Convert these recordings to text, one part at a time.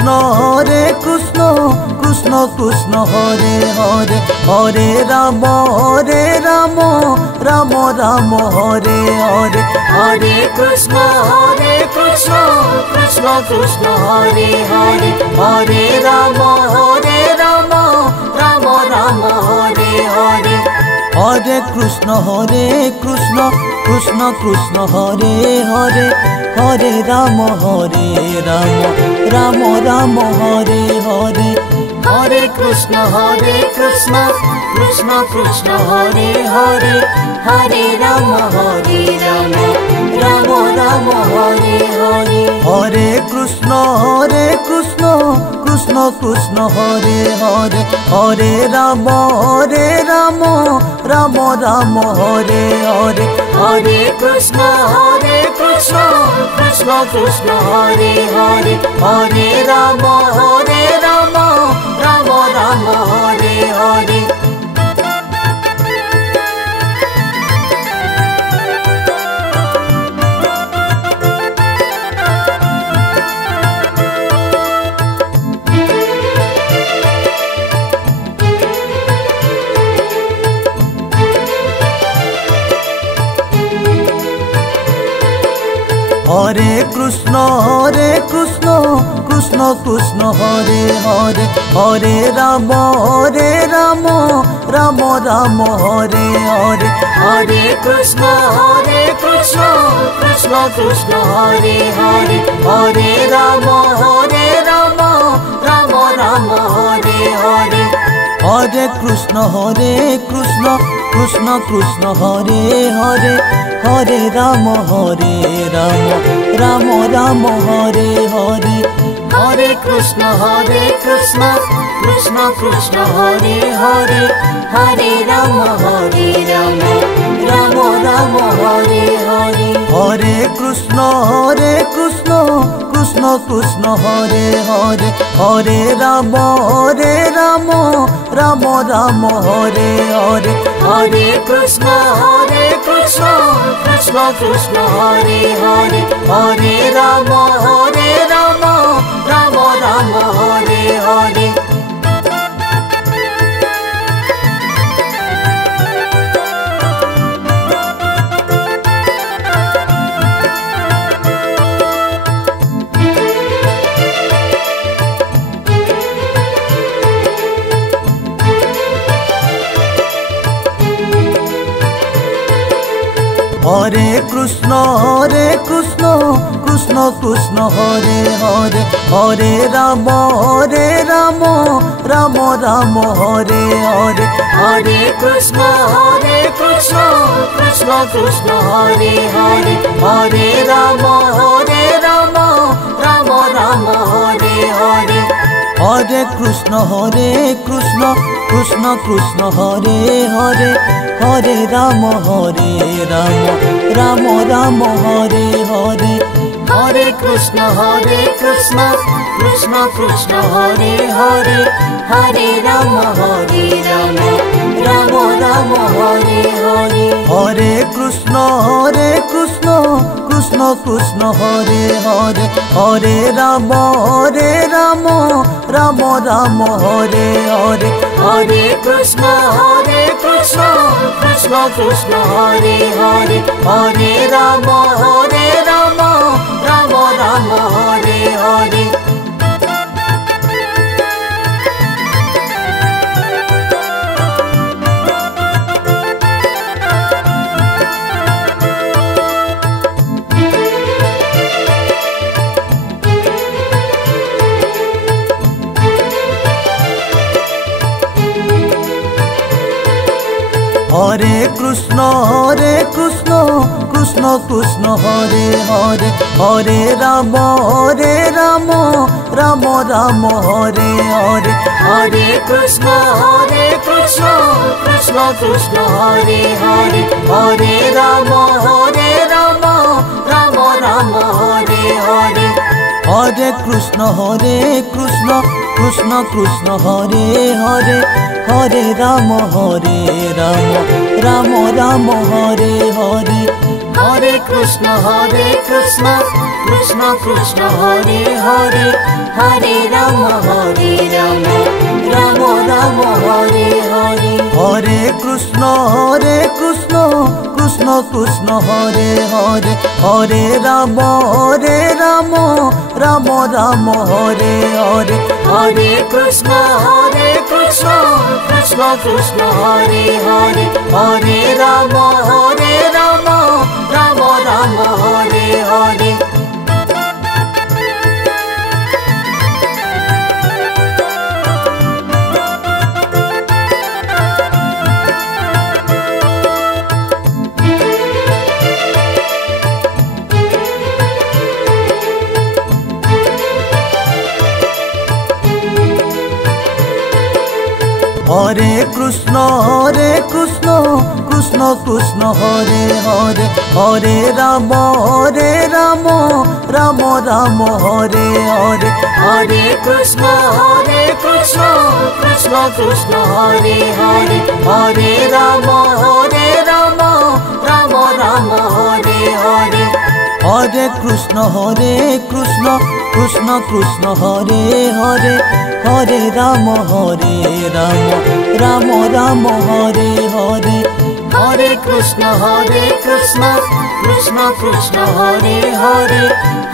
Krishna Krishna Krishna Hare Hare Hare Ram Ram Ram Hare Hare Hare Krishna Krishna Krishna Hare Hare Hare Ram Ram Ram Hare Hare Hare Krishna Krishna Krishna Hare Hare Hare Ram Ram Ram Hare Hare Hare Krishna Krishna Krishna Hare Hare Hare Ram Ram Ram Hare Hare Hare Krishna Krishna Krishna Hare Hare Hare Ram Ram Ram Hare Hare Hare Krishna Krishna Krishna Hare Hare Hare Ram Ram Ram Hare Hare Hare Krishna Krishna Krishna Hare Hare Hare Ram Ram Ram Hare Hare Hare Krishna Krishna Krishna Hare Hare Hare Ram Ram Ram Hare Hare Hare Krishna Krishna Krishna Hare Hare Hare Ram Ram Ram Hare Hare Hare Krishna Krishna Krishna Hare Hare Hare Ram Ram Ram Hare Hare Hare Krishna Krishna Krishna Hare Hare Hare Ram Ram Ram Hare Hare Hare Krishna Krishna Hare Hare Hare Ram Ram Ram Hare Hare Hare Krishna Krishna Krishna Hare Hare Hare Ram Ram Ram Hare Hare Hare Krishna Krishna Hare Hare Hare Ram Ram Hare Hare Hare Krishna Krishna Krishna Hare Hare Hare Ram Ram Ram Hare Hare Hare Krishna Krishna Krishna Hare Hare Hare Ram Ram Ram Hare Hare Hare Krishna Krishna Krishna Hare Hare Hare Ram Ram Ram Hare Hare Hare Krishna Krishna Krishna Hare Hare Hare Ram Ram Ram Hare Hare Hare Krishna Krishna Krishna Hare Hare Hare Ram Ram Ram Hare Hare Hare Krishna Krishna Krishna Hare Hare Hare Ram Ram Ram Hare Hare Hare Krishna Krishna Krishna Hare Hare Hare Ram Ram Ram Hare Hare Hare Krishna Krishna Krishna Hare Hare Hare Rama, Rama Rama, Hare Hare. Hare Krishna, Krishna Krishna, Hare Hare. Hare Rama, Rama Rama, Hare Hare. Hare Krishna, Krishna Krishna, Hare Hare. Hare Rama, Rama Rama, Hare Hare. Hare Krishna, Krishna Krishna, Hare Hare. Hare Rama, Rama Rama, Hare Hare. Hare Krishna, Krishna Krishna, Hare Hare. Hare Rama, Rama Rama, Hare Hare. Hare Krishna, Krishna Krishna, Hare Hare. Hare Rama, Rama Rama, Hare Hare. Hare Krishna, Krishna Krishna, Hare Hare.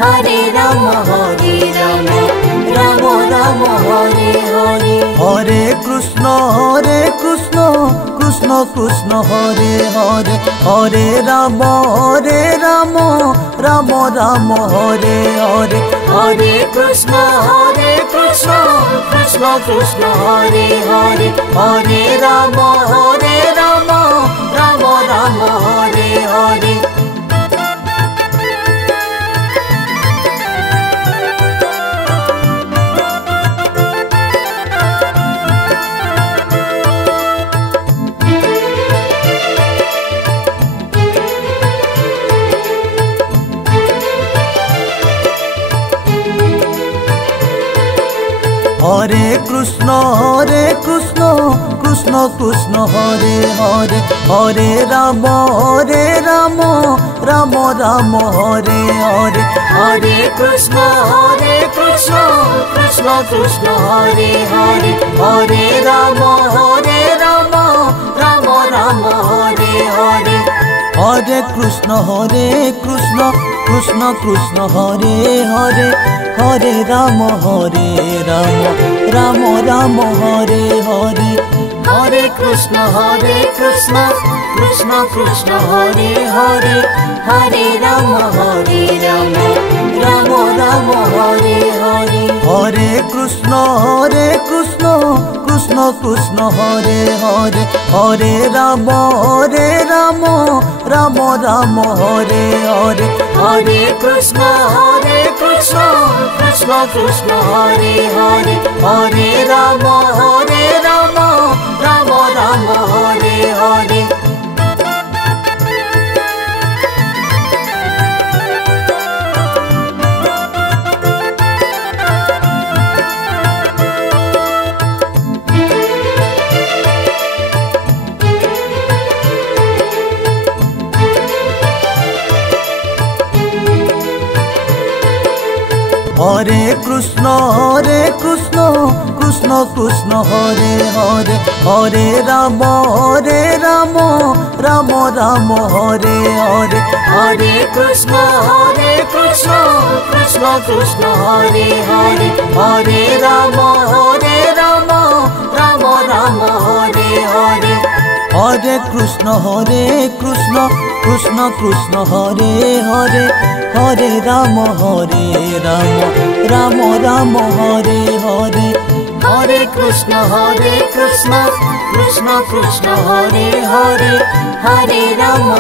Hare Rama, Rama Rama, Hare Hare. Hare Krishna, Krishna Krishna, Hare Hare. Hare Rama, Rama Rama, Hare Hare. Hare Krishna, Krishna Krishna, Hare Hare. Hare Rama, Rama Rama, Hare Hare. Hare Krishna, Krishna Krishna, Hare Hare. Hare Rama, Rama Rama, Hare Hare. Hare Krishna, Krishna Krishna, Hare Hare. Hare Rama, Rama Rama, Hare Hare. Hare Krishna, Krishna Krishna, Hare Hare. Hare Rama, Rama Rama, Hare Hare. Hare Krishna, Krishna Krishna, Hare Hare. Hare Rama, Rama Rama, Hare Hare. Hare Krishna, Krishna Krishna, Hare Hare. Hare Rama, Rama Rama, Hare Hare. Hare Krishna, Krishna Krishna, Hare Hare. Hare Rama, Rama Rama, Hare Hare. Hare Krishna, Krishna Krishna, Hare Hare. Hare Rama, Rama Rama, Hare Hare. Hare Krishna, Krishna Krishna, Hare Hare. Hare Rama, Rama Rama, Hare Hare. Hare Krishna, Krishna Krishna, Hare Hare. Hare Rama, Rama Rama, Hare Hare. Hare Krishna, Krishna Krishna, Hare Hare. Hare Rama,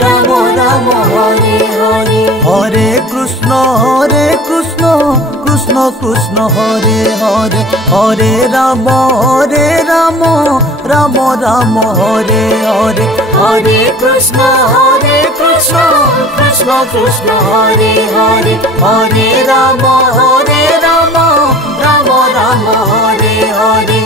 Rama Rama, Hare Hare. Hare Krishna, Krishna Krishna, Hare Hare. Hare Rama, Rama Rama, Hare Hare. Hare Krishna, Krishna Krishna, Hare Hare. Hare Rama, Rama Rama, Hare Hare.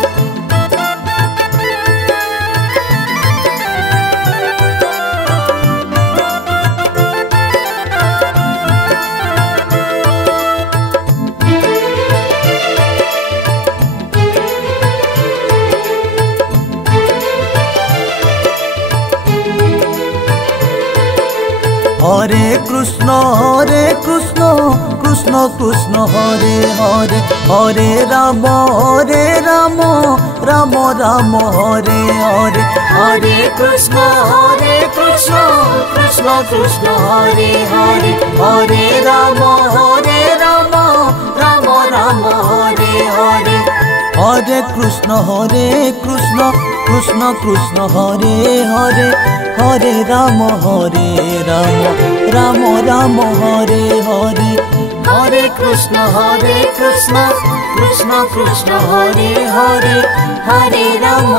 Hare Krishna Krishna Krishna Hare Hare, Hare Ram Ram Ram Hare Hare. Hare Krishna Krishna Krishna Hare Hare, Hare Ram Ram Ram Hare Hare. Hare Krishna Krishna Krishna Hare Hare, Hare Ram Ram Ram Hare Hare. Hare Krishna Krishna Krishna Hare Hare, Hare Ram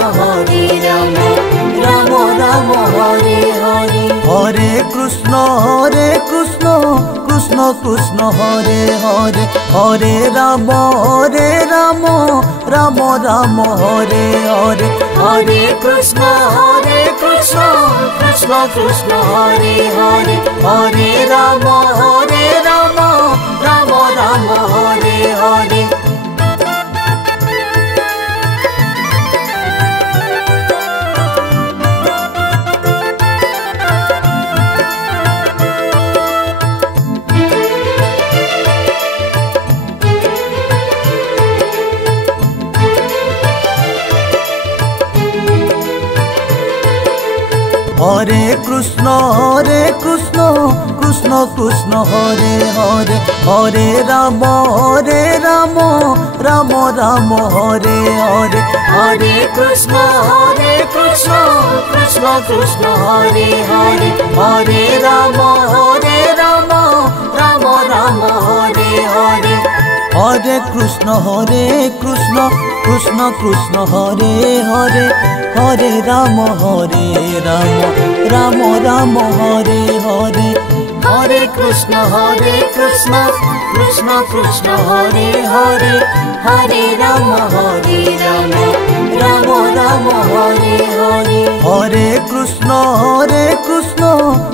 Ram Ram Hare Hare. Hare Krishna Krishna Krishna Hare Hare, Hare Ram Ram Ram Hare Hare. Hare Krishna Krishna Krishna Hare Hare, Hare Ram Ram Ram Hare Hare. Hare Krishna Krishna Krishna Hare Hare, Hare Ram Ram Ram Hare Hare. Hare Krishna Krishna Krishna Hare Hare, Hare Ram Ram Ram Hare Hare. Hare Krishna Krishna Krishna Hare Hare, Hare Ram Ram Ram Hare Hare. Hare Krishna Krishna Krishna Hare Hare, Hare Ram Ram Ram Hare Hare. Hare Krishna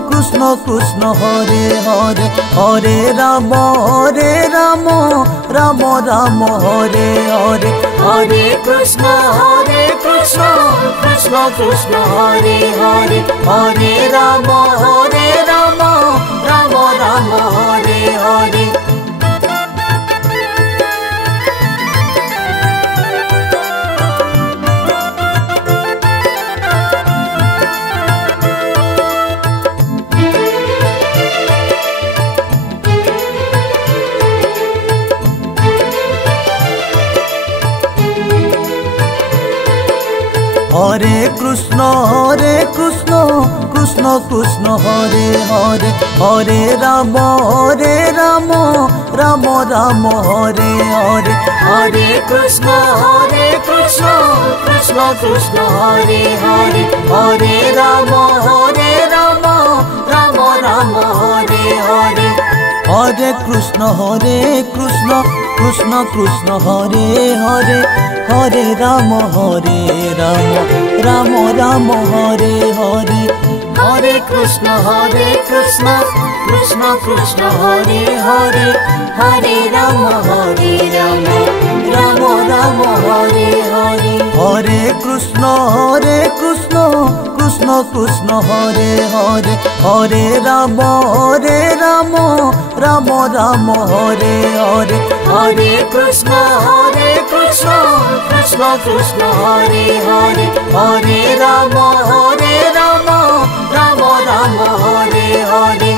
Krishna Krishna Hare Hare, Hare Ram Ram Ram Hare Hare. Hare Krishna Krishna Krishna Hare Hare, Hare Ram Ram Ram Hare Hare. Hare Krishna Krishna Krishna Hare Hare, Hare Ram Ram Ram Hare Hare. Hare Krishna Krishna Krishna Hare Hare, Hare Ram Ram Ram Hare Hare. Hare Krishna Krishna Krishna Hare Hare, Hare Ram Ram Ram Hare Hare. Hare Krishna Krishna Krishna Hare Hare, Hare Ram Ram Ram Hare Hare. Hare Krishna Krishna Krishna Hare Hare, Hare Ram Ram Ram Hare Hare. Hare Krishna Krishna Krishna Hare Hare, Hare Ram Ram Ram Hare Hare.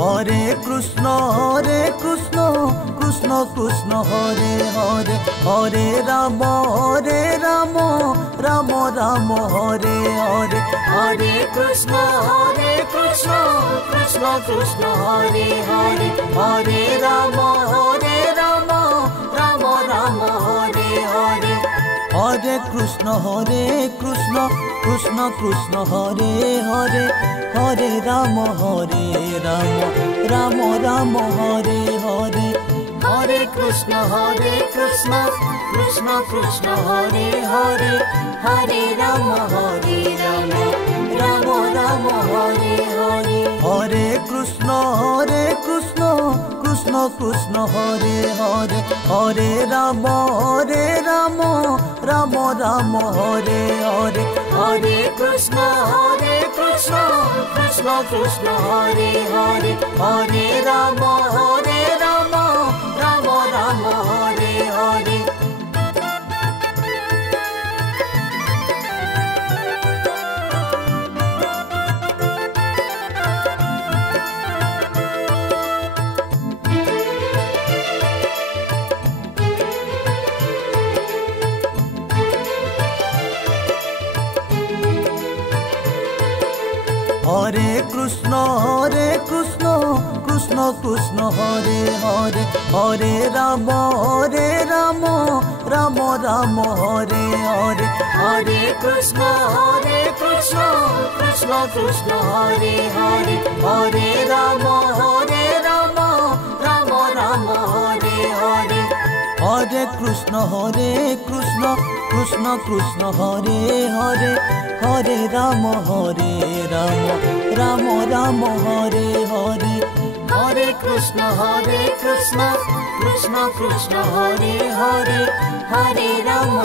Hare Krishna Krishna Hare Hare, Hare Ram Ram Ram Hare Hare. Hare Krishna Krishna Krishna Hare Hare, Hare Ram Ram Ram Hare Hare. Hare Krishna Krishna Krishna Hare Hare, Hare Ram Ram Ram Hare Hare. Hare Krishna, Krishna Krishna, Hare Hare, Hare Rama, Rama Rama, Hare Hare. Hare Krishna, Krishna Krishna, Hare Hare, Hare Rama, Rama Rama, Hare Hare. Hare Krishna, Krishna Krishna, Hare Hare, Hare Rama, Rama Rama, Hare Hare. Hare Krishna, Krishna Krishna, Hare Hare, Hare Rama, Rama Rama, Hare Hare. Hare Krishna, Krishna Krishna, Hare Hare, Hare Rama, Rama Rama, Hare Hare. Hare Krishna, Krishna Krishna, Hare Hare, Hare Rama, Rama Rama, Hare Hare. Hare Krishna, Krishna Krishna, Hare Hare, Hare Rama,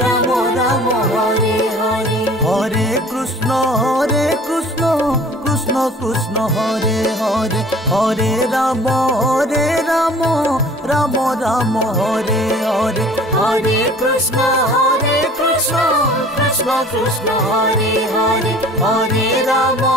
Rama Rama, Hare Hare. Hare Krishna, Krishna Krishna, Hare Hare, Hare Rama, Rama Rama, Hare Hare. Hare Krishna, Krishna Krishna, Hare Hare, Hare Rama,